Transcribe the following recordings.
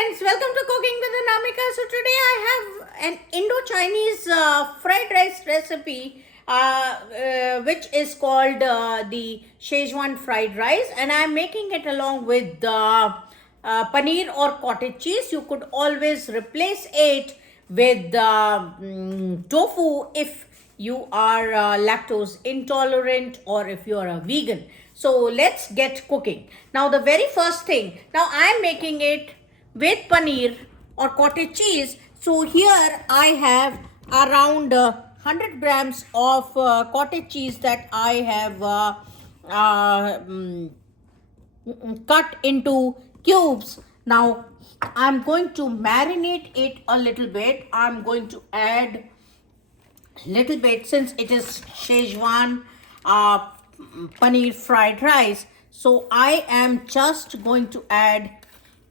friends, welcome to Cooking with Anamika. So today I have an Indo-Chinese fried rice recipe which is called the Schezwan fried rice, and I'm making it along with paneer or cottage cheese. You could always replace it with tofu if you are lactose intolerant or if you are a vegan. So let's get cooking. Now the very first thing, now I'm making it with paneer or cottage cheese. So here I have around 100 grams of cottage cheese that I have cut into cubes. Now I'm going to marinate it a little bit. I'm going to add little bit, since it is Schezwan paneer fried rice, so I am just going to add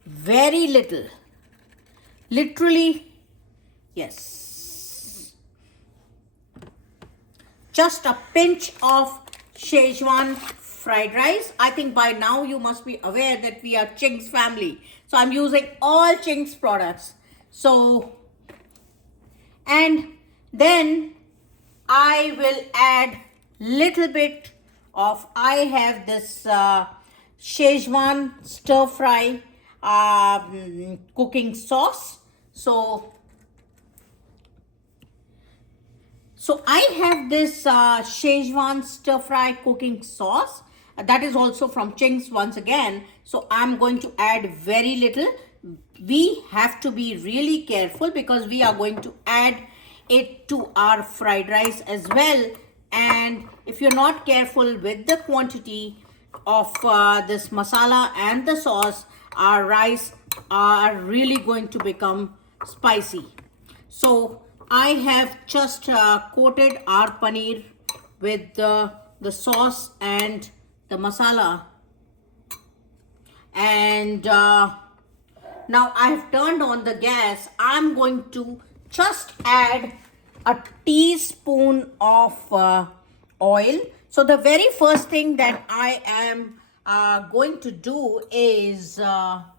very little, literally, yes, just a pinch of Schezwan fried rice. I think by now you must be aware that we are Ching's family, so I'm using all Ching's products. So, and then I will add little bit of, I have this Schezwan stir fry cooking sauce. So I have this Schezwan stir fry cooking sauce that is also from Ching's once again. So I'm going to add very little. We have to be really careful because we are going to add it to our fried rice as well, and if you're not careful with the quantity of this masala and the sauce, our rice are really going to become spicy. So I have just coated our paneer with the sauce and the masala, and now I have turned on the gas. I'm going to just add a teaspoon of oil. So the very first thing that I am going to do is I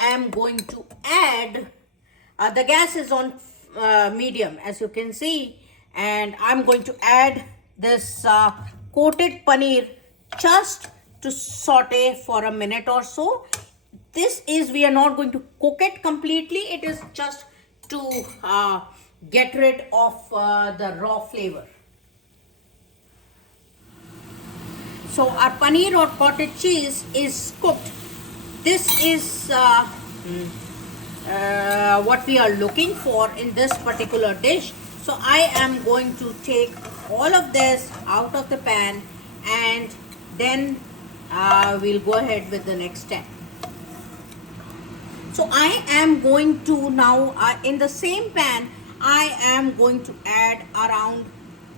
am going to add, the gas is on medium as you can see, and I'm going to add this coated paneer just to saute for a minute or so. This is, we are not going to cook it completely. It is just to get rid of the raw flavor. So our paneer or cottage cheese is cooked. This is what we are looking for in this particular dish. So I am going to take all of this out of the pan, and then we'll go ahead with the next step. So I am going to now, in the same pan, I am going to add around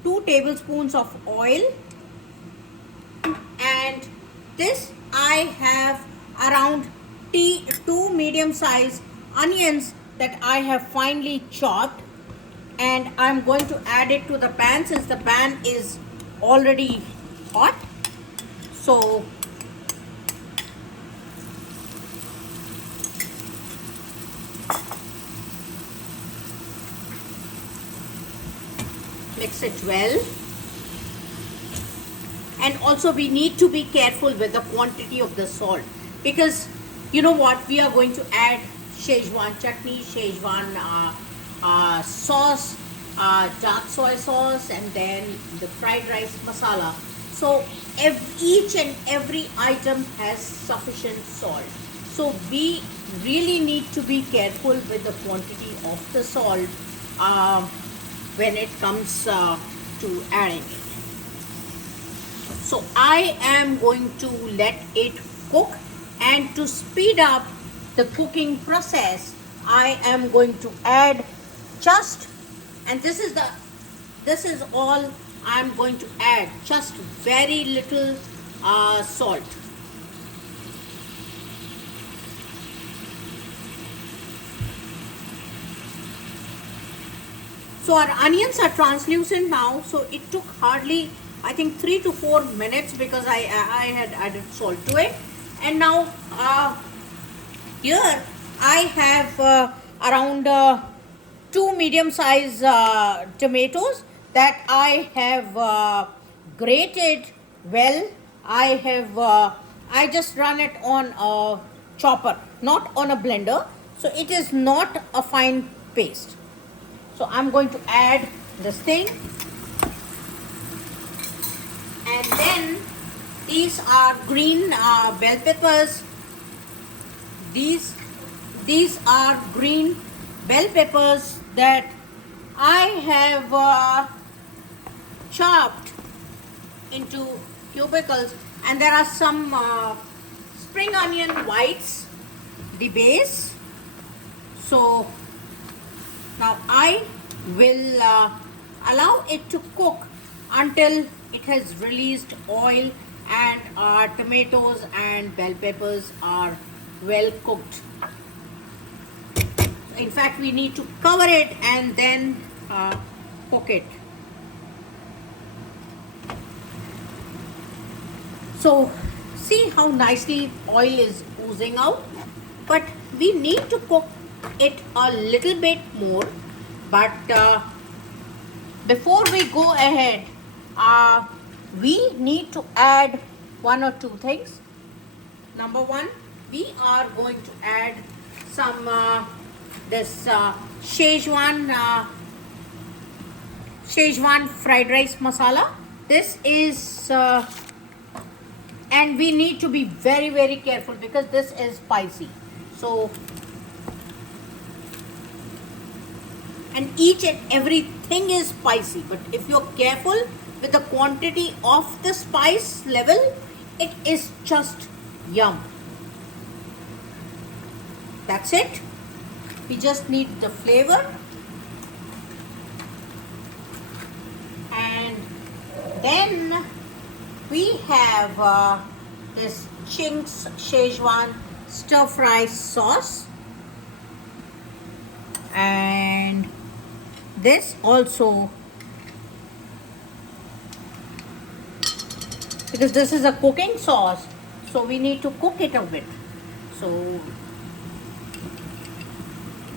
2 tablespoons of oil, and this I have around 2 medium sized onions that I have finely chopped, and I'm going to add it to the pan since the pan is already hot. So mix it well, and also we need to be careful with the quantity of the salt, because you know what, we are going to add Schezwan chutney, Schezwan sauce, dark soy sauce, and then the fried rice masala. So each and every item has sufficient salt, so we really need to be careful with the quantity of the salt when it comes to adding it. So I am going to let it cook, and to speed up the cooking process, I am going to add just, and this is all I'm going to add, just very little salt. So our onions are translucent now, so it took hardly, I think, 3 to 4 minutes because I had added salt to it. And now Here I have around two medium size tomatoes that I have grated well. I just run it on a chopper, not on a blender, so it is not a fine paste. So I'm going to add this thing, and then these are green bell peppers. These are green bell peppers that I have chopped into cubicles, and there are some spring onion whites, the base. So now I will allow it to cook until it has released oil and our tomatoes and bell peppers are well cooked. In fact, we need to cover it and then cook it. So see how nicely oil is oozing out, but we need to cook it a little bit more. But before we go ahead, we need to add one or two things. Number one, we are going to add some this Schezwan fried rice masala. This is and we need to be very careful because this is spicy. So, and each and everything is spicy, but if you're careful with the quantity of the spice level, it is just yum. That's it. We just need the flavor, and then we have this Ching's Schezwan stir fry sauce, and this also, because this is a cooking sauce, so we need to cook it a bit. So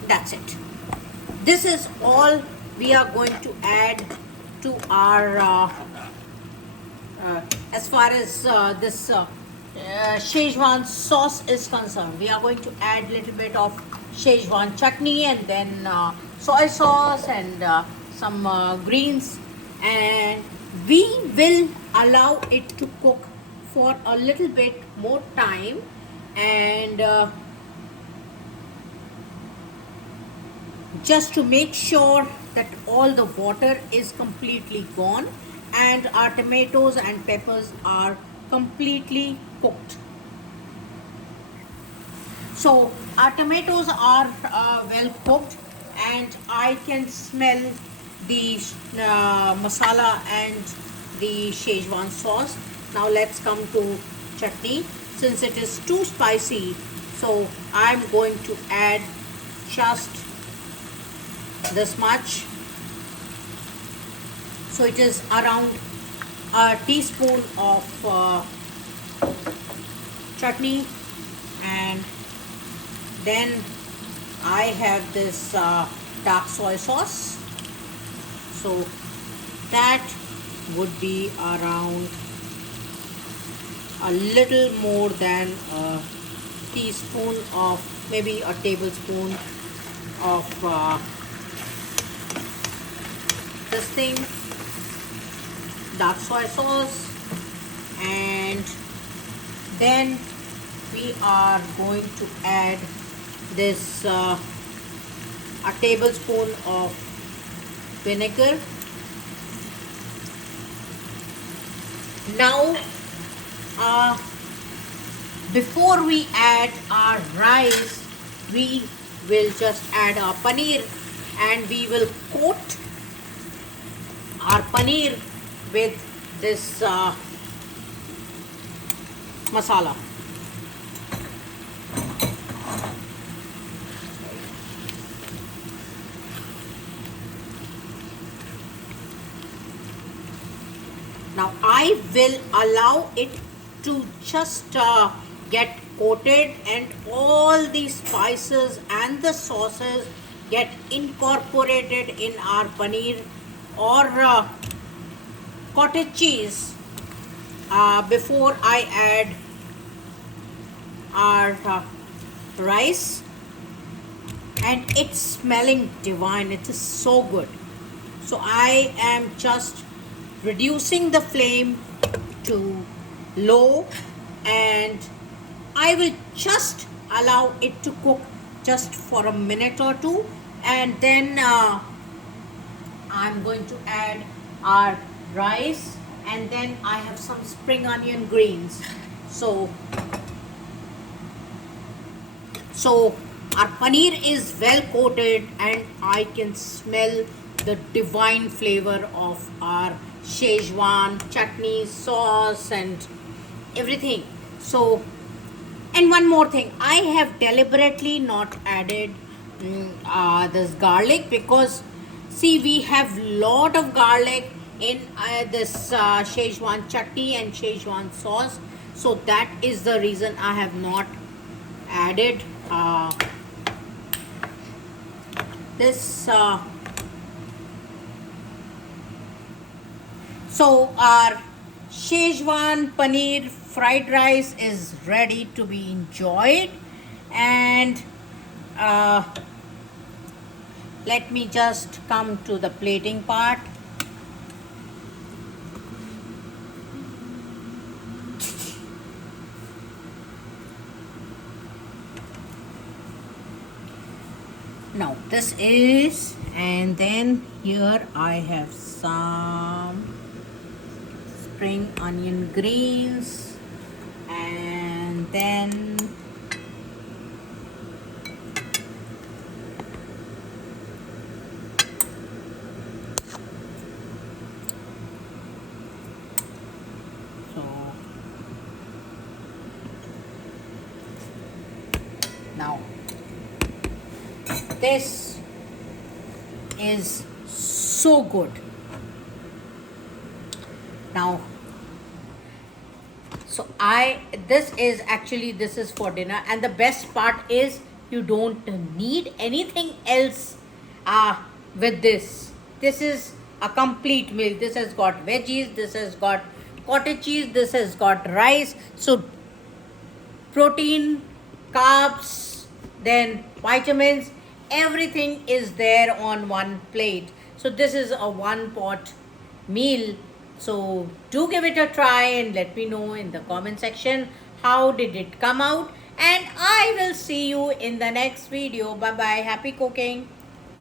that's it. This is all we are going to add to our as far as this Schezwan sauce is concerned. We are going to add a little bit of Schezwan chutney, and then soy sauce, and some greens, and we will allow it to cook for a little bit more time, and just to make sure that all the water is completely gone and our tomatoes and peppers are completely cooked. So our tomatoes are well cooked, and I can smell the masala and the Schezwan sauce. Now let's come to chutney. Since it is too spicy, so I'm going to add just this much. So it is around a teaspoon of chutney, and then I have this dark soy sauce. So that would be around a little more than a teaspoon of, maybe a tablespoon of this thing, dark soy sauce, and then we are going to add this a tablespoon of vinegar. Now before we add our rice, we will just add our paneer, and we will coat our paneer with this masala. Now I will allow it to just get coated and all the spices and the sauces get incorporated in our paneer or cottage cheese before I add our rice, and it's smelling divine. It is so good. So I am just reducing the flame to low, and I will just allow it to cook just for a minute or two, and then I'm going to add our rice, and then I have some spring onion greens. So our paneer is well coated, and I can smell the divine flavor of our Schezwan chutney sauce and everything. So, and one more thing, I have deliberately not added this garlic, because see, we have lot of garlic in this Schezwan chutney and Schezwan sauce. So that is the reason I have not added this. So our Schezwan paneer fried rice is ready to be enjoyed, and let me just come to the plating part. Now this is, and then here I have some spring onion greens, and then so now this is so good. Now, so this is for dinner, and the best part is you don't need anything else with this. This is a complete meal. This has got veggies, this has got cottage cheese, this has got rice. So protein, carbs, then vitamins, everything is there on one plate. So this is a one pot meal. So do give it a try and let me know in the comment section how did it come out, and I will see you in the next video. Bye bye. Happy cooking.